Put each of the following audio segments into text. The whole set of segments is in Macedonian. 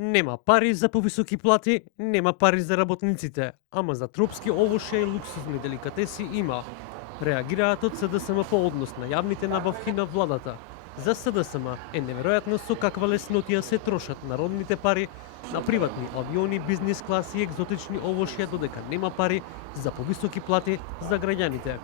Нема пари за повисоки плати, нема пари за работниците, ама за тропски овошје и луксузни деликатеси има. Реагираат од СДСМ по однос на јавните набавки на владата. За СДСМ е неверојатно со каква леснотија се трошат народните пари на приватни авиони, бизнис класи и екзотични овошја, додека нема пари за повисоки плати за граѓаните.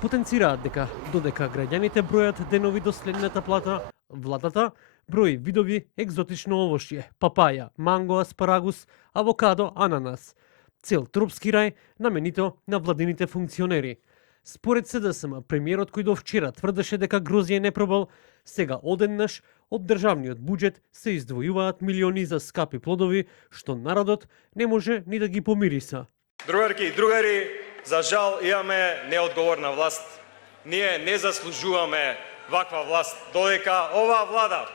Потенцираат дека додека граѓаните бројат денови до следната плата, владата брои видови екзотично овошје, папаја, манго, аспарагус, авокадо, ананас. Цел тропски рај наменито на владините функционери. Според СДСМ, премиерот кој до вчера тврдеше дека грозје не пробал, сега одеднаш од државниот буџет се издвојуваат милиони за скапи плодови, што народот не може ни да ги помириса. Другарки и другари, за жал имаме неодговорна власт. Ние не заслужуваме ваква власт, додека оваа влада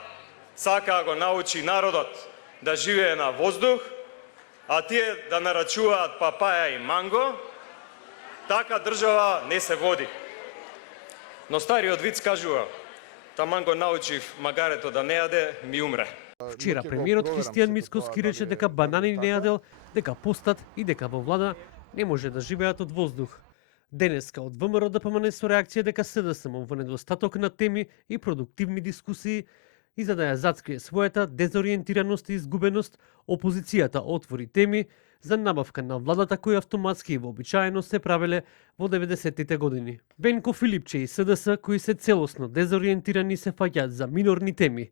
сака го научи народот да живее на воздух, а тие да нарачуваат папаја и манго, така држава не се води. Но стариот виц кажува: таман го научив магарето да не јаде, ми умре. Вчера премиерот Христијан Мицкоски рече дека банани не јадел, дека постат и дека во влада не може да живеат од воздух. Денеска од ВМРО ДПМН со реакција дека СДСМ во недостаток на теми и продуктивни дискусии и за да ја зацкрие својата дезориентираност и изгубеност, опозицијата отвори теми за набавка на владата кои автоматски и вообичаено се правеле во 90-тите години. Венко Филипче и СДС кои се целосно дезориентирани се фаќаат за минорни теми.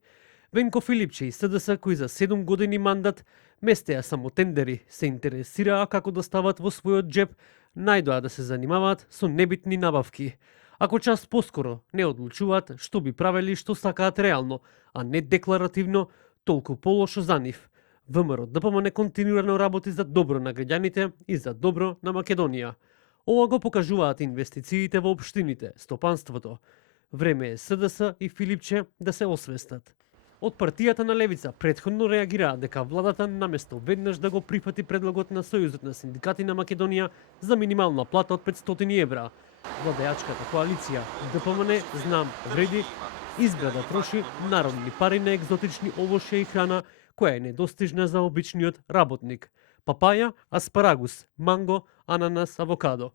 Венко Филипче и СДС кои за 7 години мандат местеа само тендери, се интересираа како да стават во својот джеб, најдоа да се занимаваат со небитни набавки. Ако час поскоро не одлучуваат што би правели и што сакаат реално, а не декларативно, толку полошо за нив. ВМРО ДПМН континуирано работи за добро на граѓаните и за добро на Македонија. Ова го покажуваат инвестициите во општините, стопанството. Време е СДС и Филипче да се освестат. Од партијата на Левица претходно реагираа дека владата наместо веднаш да го прифати предлогот на Сојузот на синдикати на Македонија за минимална плата од 500 евра. Владеачката коалиција ДПМН, знам, вреди, избра да троши народни пари на екзотични овошје и храна која е недостижна за обичниот работник. Папаја, аспарагус, манго, ананас, авокадо.